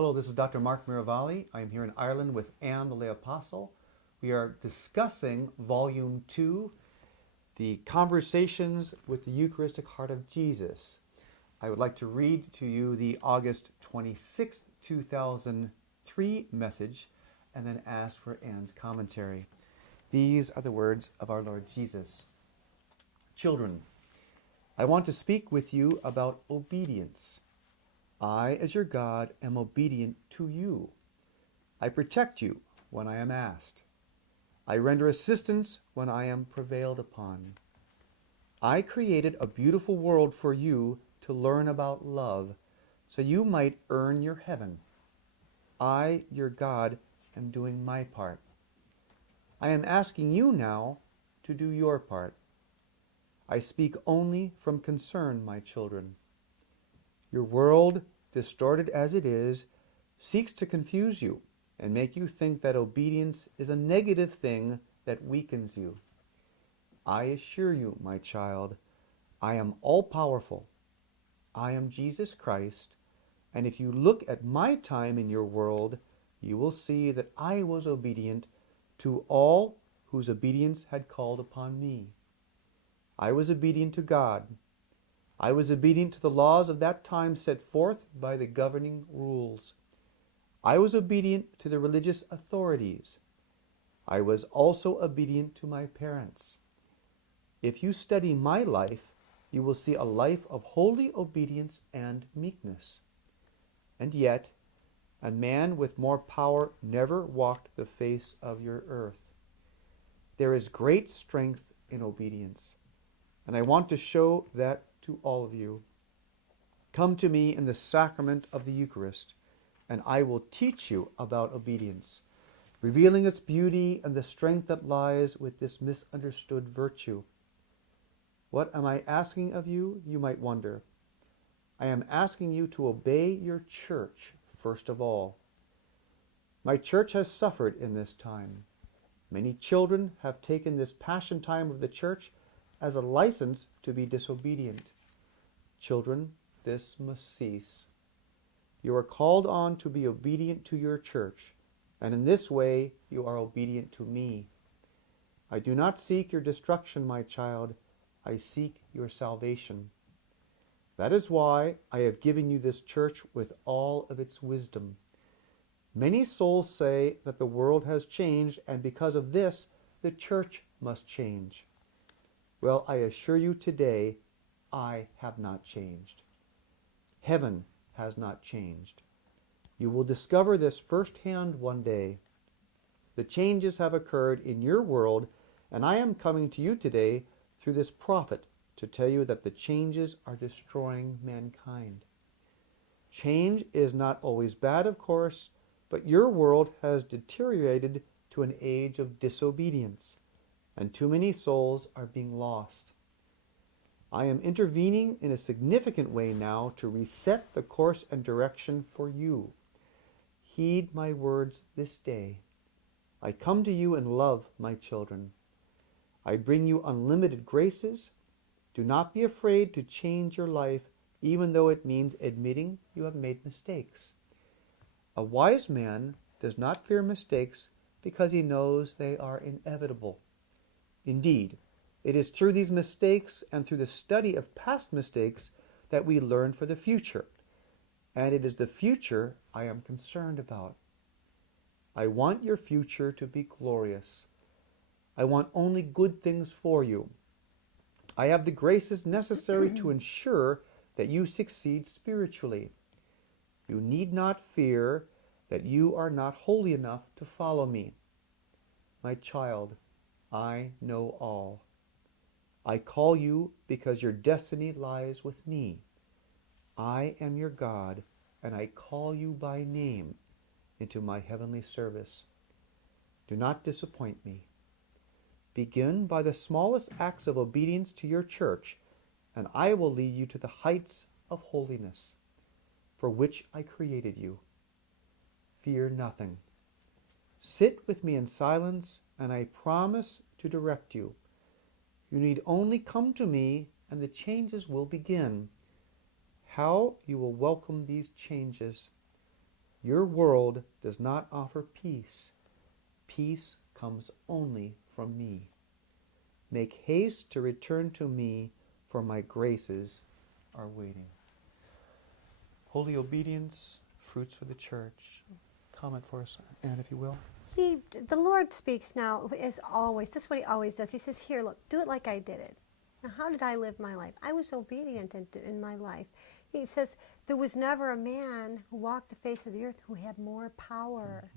Hello, this is Dr. Mark Miravalle. I'm here in Ireland with Anne, the lay apostle. We are discussing Volume 2, the Conversations with the Eucharistic Heart of Jesus. I would like to read to you the August 26th, 2003 message and then ask for Anne's commentary. These are the words of our Lord Jesus. Children, I want to speak with you about obedience. I, as your God, am obedient to you. I protect you when I am asked. I render assistance when I am prevailed upon. I created a beautiful world for you to learn about love, so you might earn your heaven. I, your God, am doing my part. I am asking you now to do your part. I speak only from concern, my children. Your world, distorted as it is, seeks to confuse you and make you think that obedience is a negative thing that weakens you. I assure you, my child, I am all-powerful. I am Jesus Christ, and if you look at my time in your world, you will see that I was obedient to all whose obedience had called upon me. I was obedient to God. I was obedient to the laws of that time set forth by the governing rules. I was obedient to the religious authorities. I was also obedient to my parents. If you study my life, you will see a life of holy obedience and meekness. And yet, a man with more power never walked the face of your earth. There is great strength in obedience, and I want to show that to all of you. Come to me in the sacrament of the Eucharist, and I will teach you about obedience, revealing its beauty and the strength that lies with this misunderstood virtue. What am I asking of you, you might wonder? I am asking you to obey your church first of all. My church has suffered in this time. Many children have taken this passion time of the church as a license to be disobedient. Children, this must cease. You are called on to be obedient to your church, and in this way you are obedient to me. I do not seek your destruction, my child. I seek your salvation. That is why I have given you this church with all of its wisdom. Many souls say that the world has changed, and because of this, the church must change. Well, I assure you today, I have not changed. Heaven has not changed. You will discover this firsthand one day. The changes have occurred in your world, and I am coming to you today through this prophet to tell you that the changes are destroying mankind. Change is not always bad, of course, but your world has deteriorated to an age of disobedience, and too many souls are being lost. I am intervening in a significant way now to reset the course and direction for you. Heed my words this day. I come to you in love, my children. I bring you unlimited graces. Do not be afraid to change your life, even though it means admitting you have made mistakes. A wise man does not fear mistakes because he knows they are inevitable. Indeed, it is through these mistakes and through the study of past mistakes that we learn for the future. And it is the future I am concerned about. I want your future to be glorious. I want only good things for you. I have the graces necessary to ensure that you succeed spiritually. You need not fear that you are not holy enough to follow me. My child, I know all. I call you because your destiny lies with me. I am your God, and I call you by name into my heavenly service. Do not disappoint me. Begin by the smallest acts of obedience to your church, and I will lead you to the heights of holiness, for which I created you. Fear nothing. Sit with me in silence, and I promise to direct you. You need only come to me, and the changes will begin. How you will welcome these changes. Your world does not offer peace. Peace comes only from me. Make haste to return to me, for my graces are waiting. Holy obedience, fruits for the church. Comment for us, Anne, if you will. The Lord speaks now, as always. This is what he always does. He says, here, look, do it like I did it. Now, how did I live my life? I was obedient in my life. He says, there was never a man who walked the face of the earth who had more power.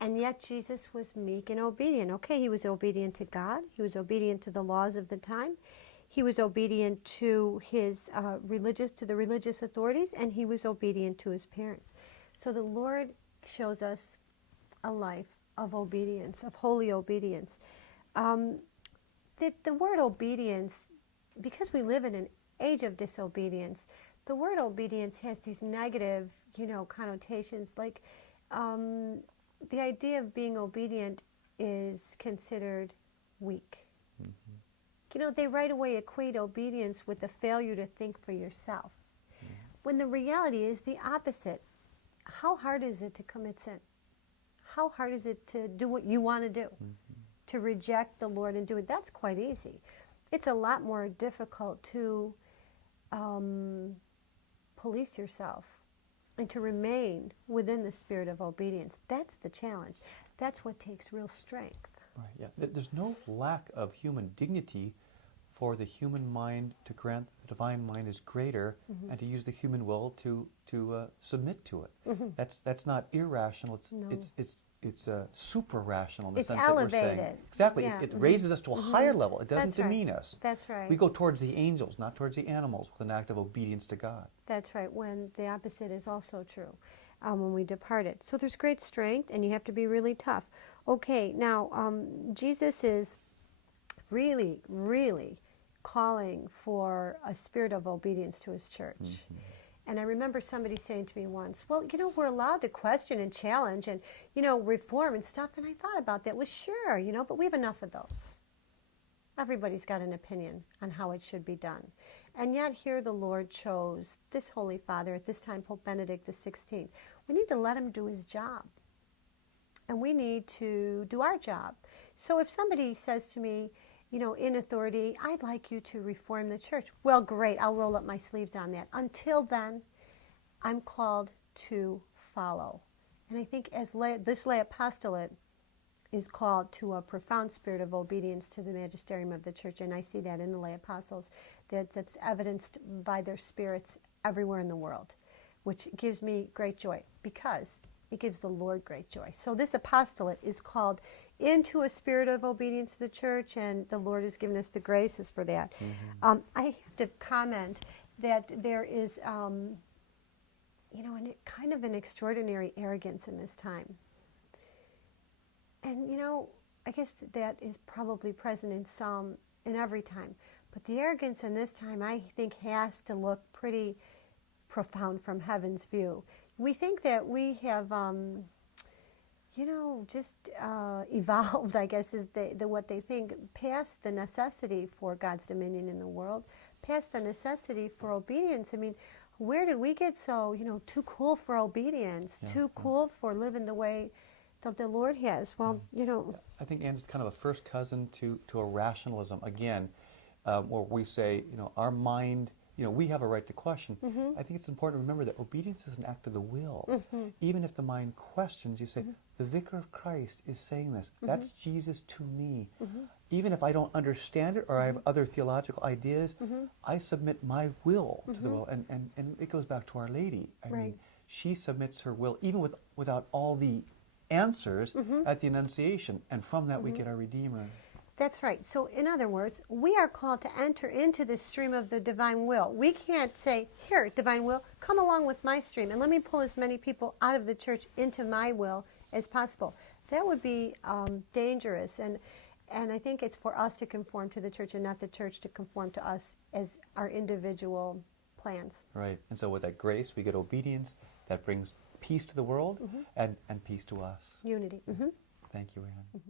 And yet Jesus was meek and obedient. Okay, he was obedient to God. He was obedient to the laws of the time. He was obedient to his the religious authorities, and he was obedient to his parents. So the Lord shows us a life of obedience, of holy obedience. The word obedience, because we live in an age of disobedience, the word obedience has these negative, connotations. Like the idea of being obedient is considered weak. They right away equate obedience with the failure to think for yourself. When the reality is the opposite. How hard is it to commit sin? How hard is it to do what you want to do? To reject the Lord and do it? That's quite easy. It's a lot more difficult to police yourself and to remain within the spirit of obedience. That's the challenge. That's what takes real strength. Right, yeah. There's no lack of human dignity for the human mind to grant the divine mind is greater and to use the human will to submit to it. That's not irrational. It's super rational in the sense elevated. That we're saying. Exactly. Yeah. It raises us to a higher level. It doesn't demean us. That's right. We go towards the angels, not towards the animals, with an act of obedience to God. That's right. When the opposite is also true, when we departed. So there's great strength, and you have to be really tough. Okay, now Jesus is really, really calling for a spirit of obedience to his church. And I remember somebody saying to me once, well, we're allowed to question and challenge and, reform and stuff. And I thought about that. Well, sure, but we have enough of those. Everybody's got an opinion on how it should be done. And yet here the Lord chose this Holy Father, at this time Pope Benedict XVI. We need to let him do his job. And we need to do our job. So if somebody says to me, in authority, I'd like you to reform the church. Well, great, I'll roll up my sleeves on that. Until then, I'm called to follow. And I think as this lay apostolate is called to a profound spirit of obedience to the magisterium of the church, and I see that in the lay apostles, that's evidenced by their spirits everywhere in the world, which gives me great joy, because it gives the Lord great joy. So this apostolate is called into a spirit of obedience to the church, and the Lord has given us the graces for that. I have to comment that there is, kind of an extraordinary arrogance in this time. And, I guess that is probably present in every time. But the arrogance in this time, I think, has to look pretty profound from heaven's view. We think that we have, just evolved, I guess, is what they think, past the necessity for God's dominion in the world, past the necessity for obedience. I mean, where did we get so, too cool for obedience, too cool for living the way that the Lord has? Well, I think, Anne, it's kind of a first cousin to a rationalism, again, where we say, our mind, we have a right to question. I think it's important to remember that obedience is an act of the will. Even if the mind questions, you say, the vicar of Christ is saying this. That's Jesus to me. Even if I don't understand it or I have other theological ideas, I submit my will to the will. And it goes back to Our Lady. I mean, she submits her will, even without all the answers at the Annunciation. And from that we get our Redeemer. That's right. So in other words, we are called to enter into the stream of the divine will. We can't say, here, divine will, come along with my stream and let me pull as many people out of the church into my will as possible. That would be dangerous. And I think it's for us to conform to the church and not the church to conform to us as our individual plans. Right. And so with that grace, we get obedience that brings peace to the world and peace to us. Unity. Thank you, Anne.